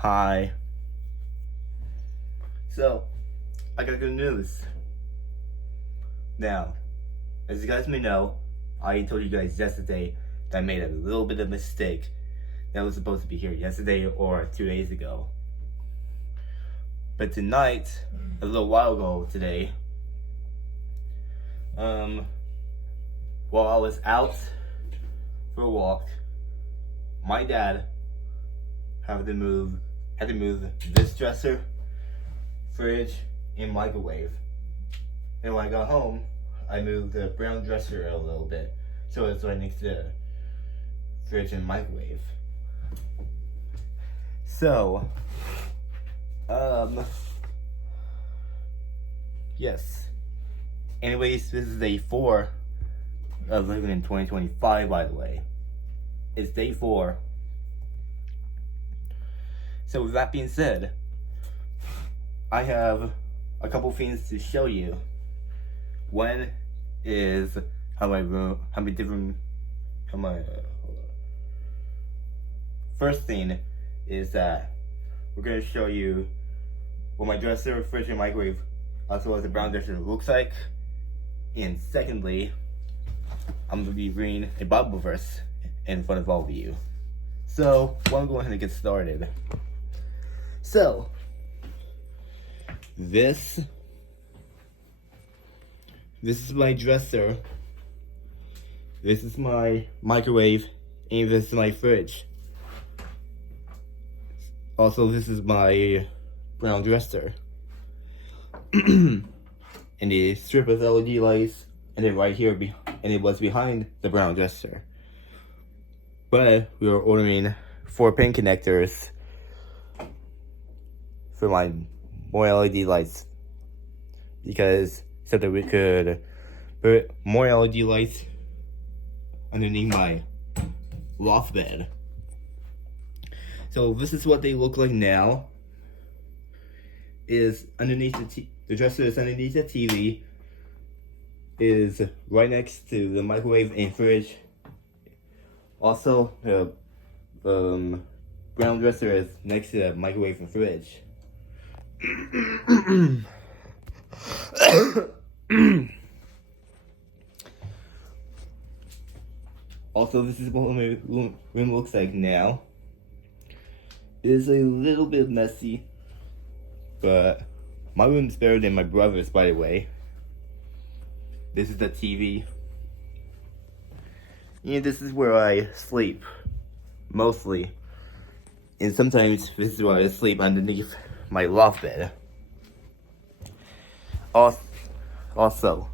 Hi. So, I got good news. Now, as you guys may know, I told you guys yesterday that I made a little bit of a mistake that was supposed to be here yesterday or 2 days ago. But tonight, a little while ago today, while I was out for a walk, my dad had to move this dresser, fridge, and microwave. And when I got home, I moved the brown dresser a little bit so it's right next to the fridge and microwave. So, yes. Anyways, this is day 4 of living in 2025, by the way. It's day 4. So with that being said, I have a couple things to show you. One is first thing is that we're going to show you what my dresser, fridge, and microwave, as well as the brown dresser, looks like. And secondly, I'm going to be reading a Bible verse in front of all of you. So, why don't we go ahead and get started. So, this is my dresser, this is my microwave, and this is my fridge. Also, this is my brown dresser. And the strip of LED lights, and then right here, and it was behind the brown dresser. But we were ordering 4 pin connectors for my more LED lights, because so that we could put more LED lights underneath my loft bed. So this is what they look like now. Is underneath the dresser is underneath the TV. Is right next to the microwave and fridge. Also, the brown dresser is next to the microwave and fridge. Also, this is what my room looks like now. It is a little bit messy, but my room's better than my brother's, by the way. This is the TV. And this is where I sleep, mostly. And sometimes this is where I sleep underneath my loft bed. Also,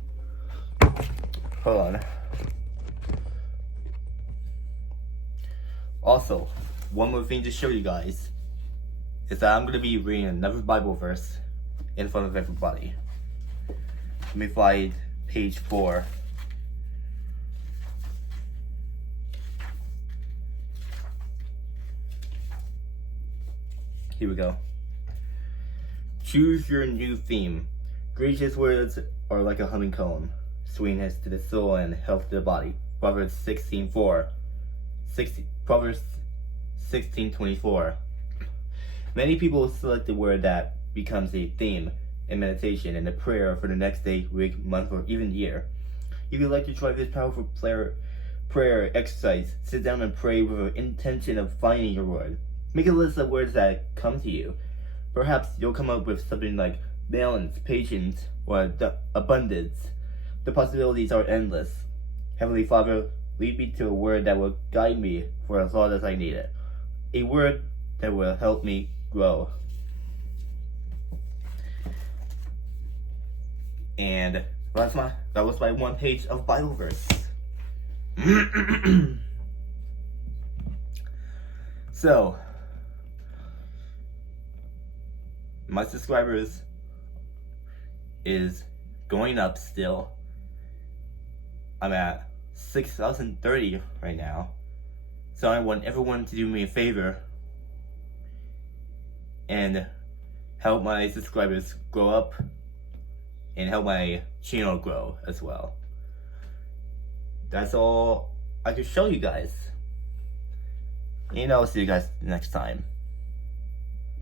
hold on. Also, one more thing to show you guys is that I'm going to be reading another Bible verse in front of everybody. Let me find page 4. Here we go. Choose your new theme. Gracious words are like a honeycomb, sweetness to the soul and health to the body. Proverbs 16:4. Proverbs 16:24. Many people select the word that becomes a theme in meditation and a prayer for the next day, week, month, or even year. If you'd like to try this powerful prayer exercise, sit down and pray with an intention of finding your word. Make a list of words that come to you. Perhaps you'll come up with something like balance, patience, or abundance. The possibilities are endless. Heavenly Father, lead me to a word that will guide me for as long as I need it. A word that will help me grow. And that was my one page of Bible verse. So, my subscribers is going up still. I'm at 6,030 right now. So I want everyone to do me a favor and help my subscribers grow up and help my channel grow as well. That's all I could show you guys. And I'll see you guys next time.